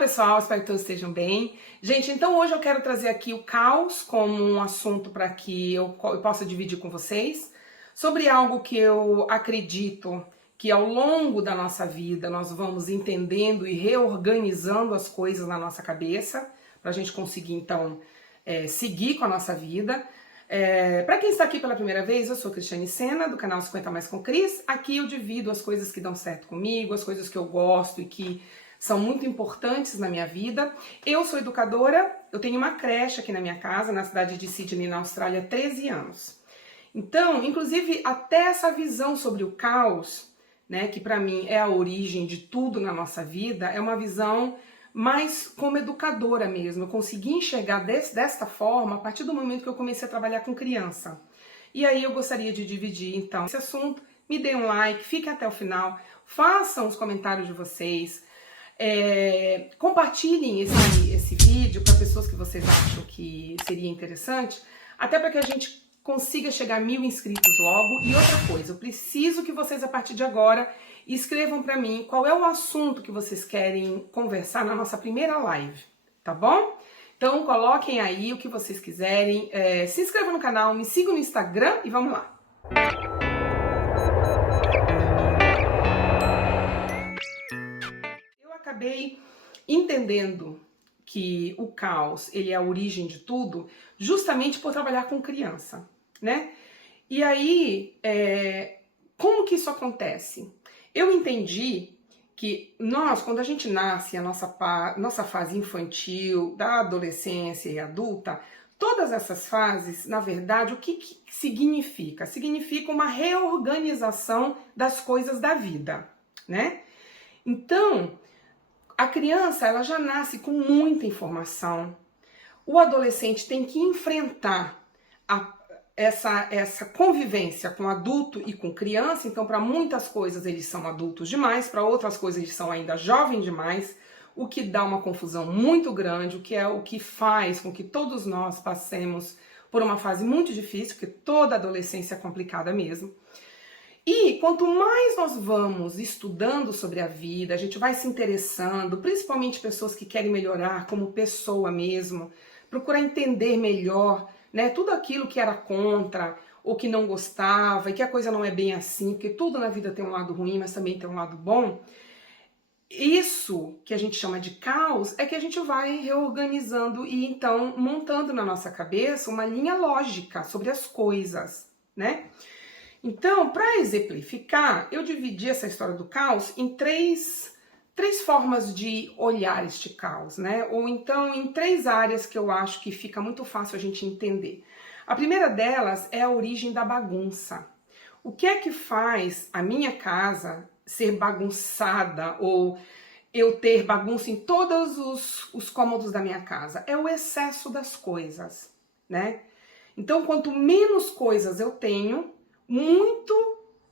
Pessoal, espero que todos estejam bem. Gente, então hoje eu quero trazer aqui o caos como um assunto para que eu possa dividir com vocês sobre algo que eu acredito que ao longo da nossa vida nós vamos entendendo e reorganizando as coisas na nossa cabeça para a gente conseguir então seguir com a nossa vida. Para quem está aqui pela primeira vez, eu sou Cristiane Sena, do canal 50 Mais com Cris. Aqui eu divido as coisas que dão certo comigo, as coisas que eu gosto e que são muito importantes na minha vida. Eu sou educadora, eu tenho uma creche aqui na minha casa, na cidade de Sydney, na Austrália, há 13 anos. Então, inclusive, até essa visão sobre o caos, né, que para mim é a origem de tudo na nossa vida, é uma visão mais como educadora mesmo. Eu consegui enxergar desta forma a partir do momento que eu comecei a trabalhar com criança. E aí eu gostaria de dividir, então, esse assunto. Me dê um like, fiquem até o final, façam os comentários de vocês, compartilhem esse vídeo para pessoas que vocês acham que seria interessante, até para que a gente consiga chegar a 1000 inscritos logo. E outra coisa, eu preciso que vocês a partir de agora escrevam para mim qual é o assunto que vocês querem conversar na nossa primeira live, tá bom? Então coloquem aí o que vocês quiserem, se inscrevam no canal, me sigam no Instagram e vamos lá! Acabei entendendo que o caos, ele é a origem de tudo, justamente por trabalhar com criança, né? E aí, como que isso acontece? Eu entendi que nós, quando a gente nasce, a nossa fase infantil, da adolescência e adulta, todas essas fases, na verdade, o que significa? Significa uma reorganização das coisas da vida, né? Então, a criança, ela já nasce com muita informação. O adolescente tem que enfrentar essa convivência com adulto e com criança. Então, para muitas coisas eles são adultos demais, para outras coisas eles são ainda jovens demais, o que dá uma confusão muito grande, o que é o que faz com que todos nós passemos por uma fase muito difícil, porque toda adolescência é complicada mesmo. E quanto mais nós vamos estudando sobre a vida, a gente vai se interessando, principalmente pessoas que querem melhorar como pessoa mesmo, procurar entender melhor, né, tudo aquilo que era contra ou que não gostava, e que a coisa não é bem assim, porque tudo na vida tem um lado ruim, mas também tem um lado bom. Isso que a gente chama de caos é que a gente vai reorganizando e então montando na nossa cabeça uma linha lógica sobre as coisas, né? Então, para exemplificar, eu dividi essa história do caos em três formas de olhar este caos, né? Ou então em 3 áreas que eu acho que fica muito fácil a gente entender. A primeira delas é a origem da bagunça. O que é que faz a minha casa ser bagunçada ou eu ter bagunça em todos os cômodos da minha casa? É o excesso das coisas, né? Então, quanto menos coisas eu tenho, muito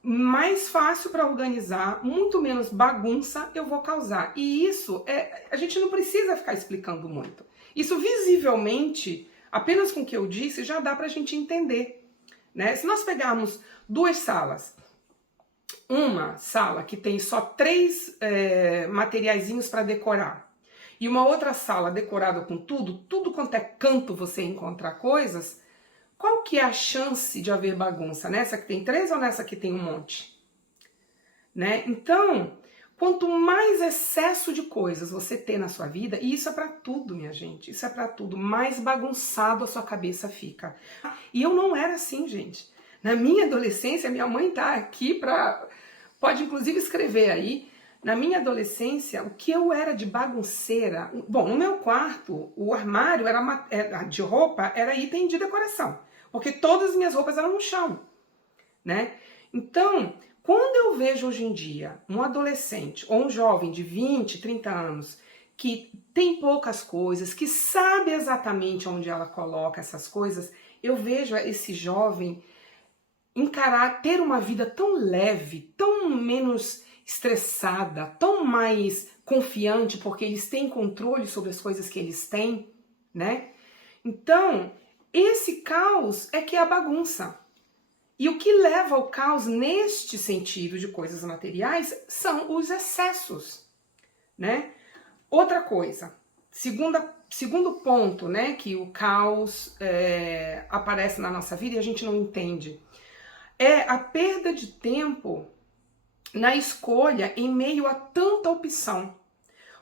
mais fácil para organizar, muito menos bagunça eu vou causar. E isso, a gente não precisa ficar explicando muito. Isso visivelmente, apenas com o que eu disse, já dá para a gente entender, né? Se nós pegarmos 2 salas, uma sala que tem só 3 materiaizinhos para decorar, e uma outra sala decorada com tudo quanto é canto você encontrar coisas, qual que é a chance de haver bagunça? Nessa que tem 3 ou nessa que tem um monte? Né? Então, quanto mais excesso de coisas você ter na sua vida, e isso é para tudo, minha gente, isso é para tudo, mais bagunçado a sua cabeça fica. E eu não era assim, gente. Na minha adolescência, minha mãe tá aqui pode inclusive escrever aí, na minha adolescência, o que eu era de bagunceira... Bom, no meu quarto, o armário de roupa era item de decoração, porque todas as minhas roupas eram no chão, né? Então, quando eu vejo hoje em dia um adolescente ou um jovem de 20, 30 anos que tem poucas coisas, que sabe exatamente onde ela coloca essas coisas, eu vejo esse jovem ter uma vida tão leve, tão menos estressada, tão mais confiante, porque eles têm controle sobre as coisas que eles têm, né? Então, esse caos é que é a bagunça. E o que leva ao caos neste sentido de coisas materiais são os excessos, né? Outra coisa, segundo ponto, né, que o caos aparece na nossa vida e a gente não entende, é a perda de tempo na escolha em meio a tanta opção.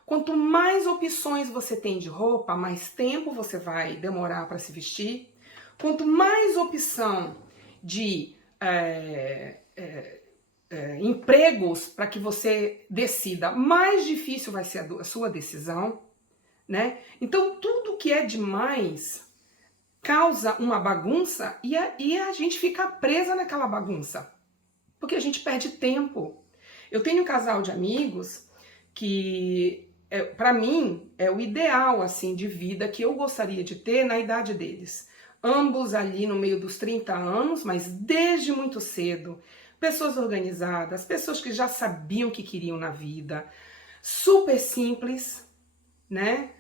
Quanto mais opções você tem de roupa, mais tempo você vai demorar para se vestir. Quanto mais opção de empregos para que você decida, mais difícil vai ser a sua decisão, né? Então tudo que é demais causa uma bagunça e a gente fica presa naquela bagunça, porque a gente perde tempo. Eu tenho um casal de amigos que para mim é o ideal assim de vida que eu gostaria de ter na idade deles. Ambos ali no meio dos 30 anos, mas desde muito cedo. Pessoas organizadas, pessoas que já sabiam o que queriam na vida, super simples, né?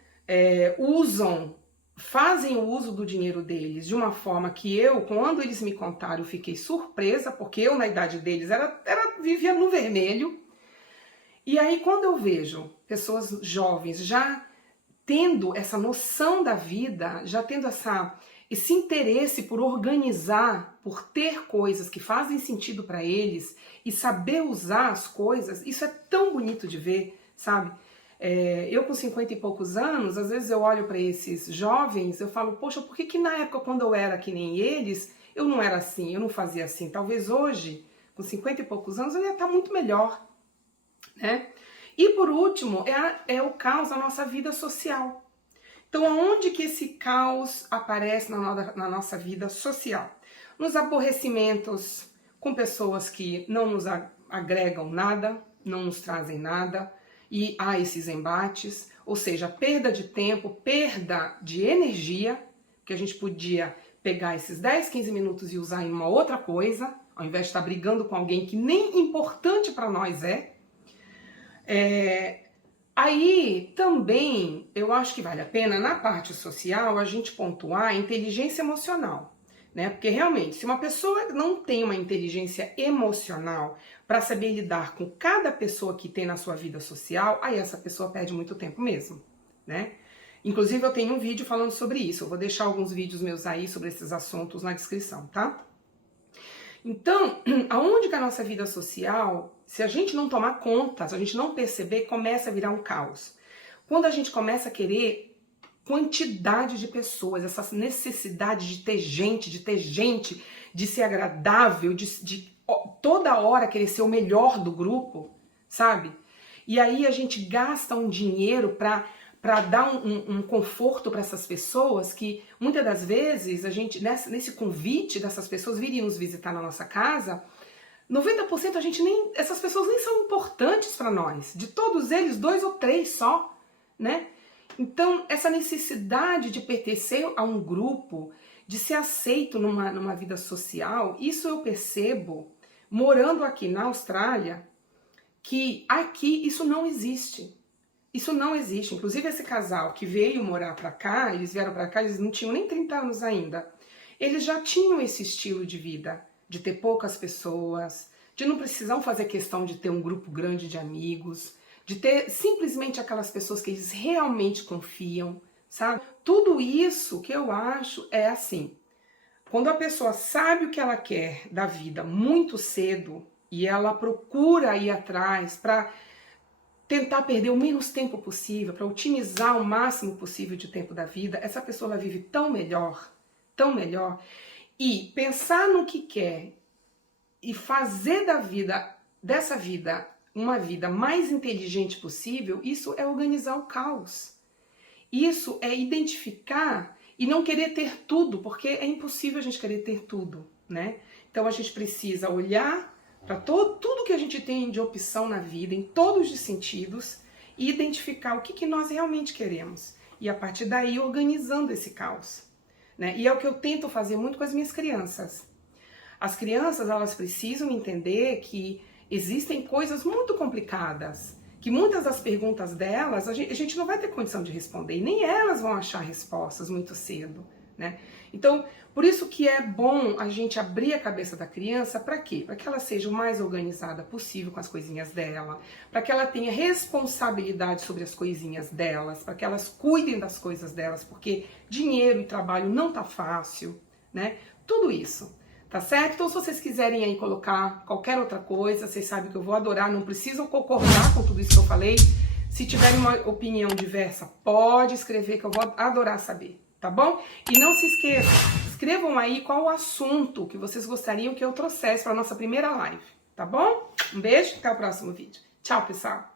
Fazem o uso do dinheiro deles de uma forma que eu, quando eles me contaram, eu fiquei surpresa, porque eu na idade deles vivia no vermelho. E aí quando eu vejo pessoas jovens já tendo essa noção da vida, já tendo esse interesse por organizar, por ter coisas que fazem sentido para eles e saber usar as coisas, isso é tão bonito de ver, sabe? Eu com 50 e poucos anos, às vezes eu olho para esses jovens, eu falo, poxa, por que na época quando eu era que nem eles, eu não era assim, eu não fazia assim? Talvez hoje, com 50 e poucos anos, eu ia estar muito melhor, né? E por último, é o caos da nossa vida social. Então, aonde que esse caos aparece na nossa vida social? Nos aborrecimentos com pessoas que não nos agregam nada, não nos trazem nada, e há esses embates, ou seja, perda de tempo, perda de energia, que a gente podia pegar esses 10, 15 minutos e usar em uma outra coisa, ao invés de estar brigando com alguém que nem importante para nós é. Aí também eu acho que vale a pena na parte social a gente pontuar a inteligência emocional, né? Porque realmente, se uma pessoa não tem uma inteligência emocional para saber lidar com cada pessoa que tem na sua vida social, aí essa pessoa perde muito tempo mesmo, né? Inclusive eu tenho um vídeo falando sobre isso, eu vou deixar alguns vídeos meus aí sobre esses assuntos na descrição, tá? Então, aonde que a nossa vida social, se a gente não tomar conta, se a gente não perceber, começa a virar um caos. Quando a gente começa a querer quantidade de pessoas, essa necessidade de ter gente, de ser agradável, de toda hora querer ser o melhor do grupo, sabe? E aí a gente gasta um dinheiro para dar um conforto para essas pessoas que muitas das vezes a gente, nesse convite dessas pessoas virem nos visitar na nossa casa, 90% essas pessoas nem são importantes para nós. De todos eles, 2 ou 3 só, né? Então, essa necessidade de pertencer a um grupo, de ser aceito numa vida social, isso eu percebo morando aqui na Austrália, que aqui isso não existe. Isso não existe. Inclusive esse casal que veio morar pra cá, eles vieram pra cá, eles não tinham nem 30 anos ainda. Eles já tinham esse estilo de vida, de ter poucas pessoas, de não precisar fazer questão de ter um grupo grande de amigos, de ter simplesmente aquelas pessoas que eles realmente confiam, sabe? Tudo isso que eu acho é assim, quando a pessoa sabe o que ela quer da vida muito cedo e ela procura ir atrás para tentar perder o menos tempo possível, para otimizar o máximo possível de tempo da vida, essa pessoa ela vive tão melhor, e pensar no que quer e fazer dessa vida, uma vida mais inteligente possível, isso é organizar o caos. Isso é identificar e não querer ter tudo, porque é impossível a gente querer ter tudo, né? Então a gente precisa olhar para tudo que a gente tem de opção na vida, em todos os sentidos, e identificar o que nós realmente queremos. E a partir daí organizando esse caos, né? E é o que eu tento fazer muito com as minhas crianças. As crianças, elas precisam entender que existem coisas muito complicadas, que muitas das perguntas delas a gente não vai ter condição de responder, e nem elas vão achar respostas muito cedo, né? Então, por isso que é bom a gente abrir a cabeça da criança, para quê? Para que ela seja o mais organizada possível com as coisinhas dela, para que ela tenha responsabilidade sobre as coisinhas delas, para que elas cuidem das coisas delas, porque dinheiro e trabalho não tá fácil, né? Tudo isso, tá certo? Então, se vocês quiserem aí colocar qualquer outra coisa, vocês sabem que eu vou adorar, não precisam concordar com tudo isso que eu falei. Se tiverem uma opinião diversa, pode escrever que eu vou adorar saber, tá bom? E não se esqueçam, escrevam aí qual o assunto que vocês gostariam que eu trouxesse para nossa primeira live, tá bom? Um beijo, até o próximo vídeo. Tchau, pessoal!